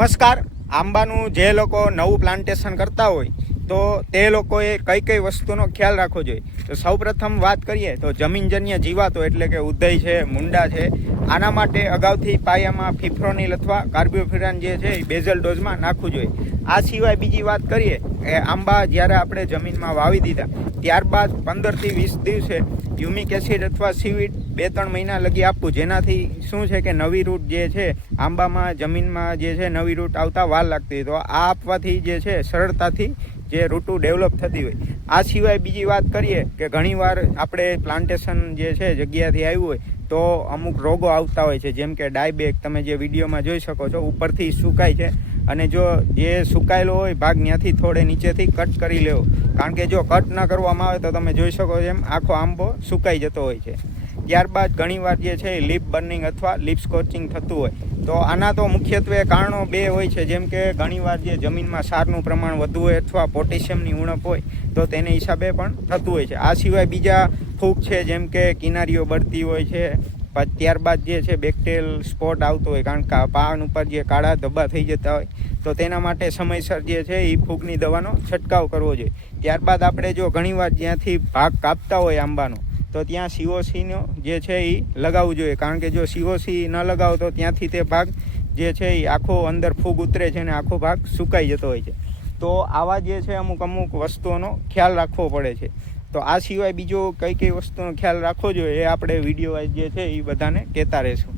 નમસ્કાર. આંબાનું જે લોકો નવું પ્લાન્ટેશન કરતા હોય તો તે લોકોએ કઈ કઈ વસ્તુનો ખ્યાલ રાખવો જોઈએ. તો સૌપ્રથમ વાત કરીએ તો જમીનજન્ય જીવાતો એટલે કે ઉધઈ છે, મુંડા છે, આના માટે અગાઉથી પાયામાં ફિપ્રોનિલ અથવા કાર્બોફ્યુરાન જે છે એ બેઝલ ડોઝમાં નાખવું જોઈએ. આ સિવાય બીજી વાત કરીએ કે આંબા જ્યારે આપણે જમીનમાં વાવી દીધા ત્યારબાદ 15 થી 20 દિવસે હ્યુમિક એસિડ અથવા સીવીડ 2-3 મહિના લગી આપવું, જેનાથી શું છે કે નવી રૂટ જે છે આંબામાં જમીનમાં જે છે નવી રૂટ આવતા વાર લાગતી હોય, તો આ આપવાથી જે છે સરળતાથી જે રૂટો ડેવલપ થતી હોય. આ સિવાય બીજી વાત કરીએ કે ઘણીવાર આપણે પ્લાન્ટેશન જે છે જગ્યાથી આવ્યું હોય તો અમુક રોગો આવતા હોય છે, જેમ કે ડાયબેક. તમે જે વિડીયોમાં જોઈ શકો છો ઉપરથી સુકાય છે, અને જો જે સુકાયેલો હોય ભાગ ત્યાંથી થોડે નીચેથી કટ કરી લેવો, કારણ કે જો કટ ન કરવામાં આવે તો તમે જોઈ શકો છો એમ આખો આંબો સુકાઈ જતો હોય છે. ત્યારબાદ ઘણીવાર જે છે લીપ બર્નિંગ અથવા લીપ સ્કોચિંગ થતું હોય. તો આના તો મુખ્યત્વે કારણો બે હોય છે, જેમ કે ઘણીવાર જે જમીનમાં સારનું પ્રમાણ વધુ હોય અથવા પોટેશિયમની ઉણપ હોય તો તેને હિસાબે પણ થતું હોય છે. આ સિવાય બીજા ફૂગ છે, જેમ કે કિનારીઓ બળતી હોય છે, ત્યારબાદ જે છે બેક્ટેરિયલ સ્પોટ આવતો હોય, કારણ કે પાન ઉપર જે કાળા ધબ્બા થઈ જતા હોય તો તેના માટે સમયસર જે છે એ ફૂગની દવાનો છંટકાવ કરવો જોઈએ. ત્યારબાદ આપણે જો ઘણીવાર જ્યાંથી ભાગ કાપતા હોય આંબાનો તો ત્યાં સીઓસીનો જે છે એ લગાવવું જોઈએ, કારણ કે જો સીઓસી ન લગાવો તો ત્યાંથી તે ભાગ જે છે એ આખો અંદર ફૂગ ઉતરે છે અને આખો ભાગ સુકાઈ જતો હોય છે. તો આવા જે છે અમુક વસ્તુઓનો ખ્યાલ રાખવો પડે છે. તો આ સિવાય બીજો કઈ કઈ વસ્તુનો ખ્યાલ રાખવો જોઈએ એ આપણે વિડીયો જે છે એ બધાને કહેતા રહીશું.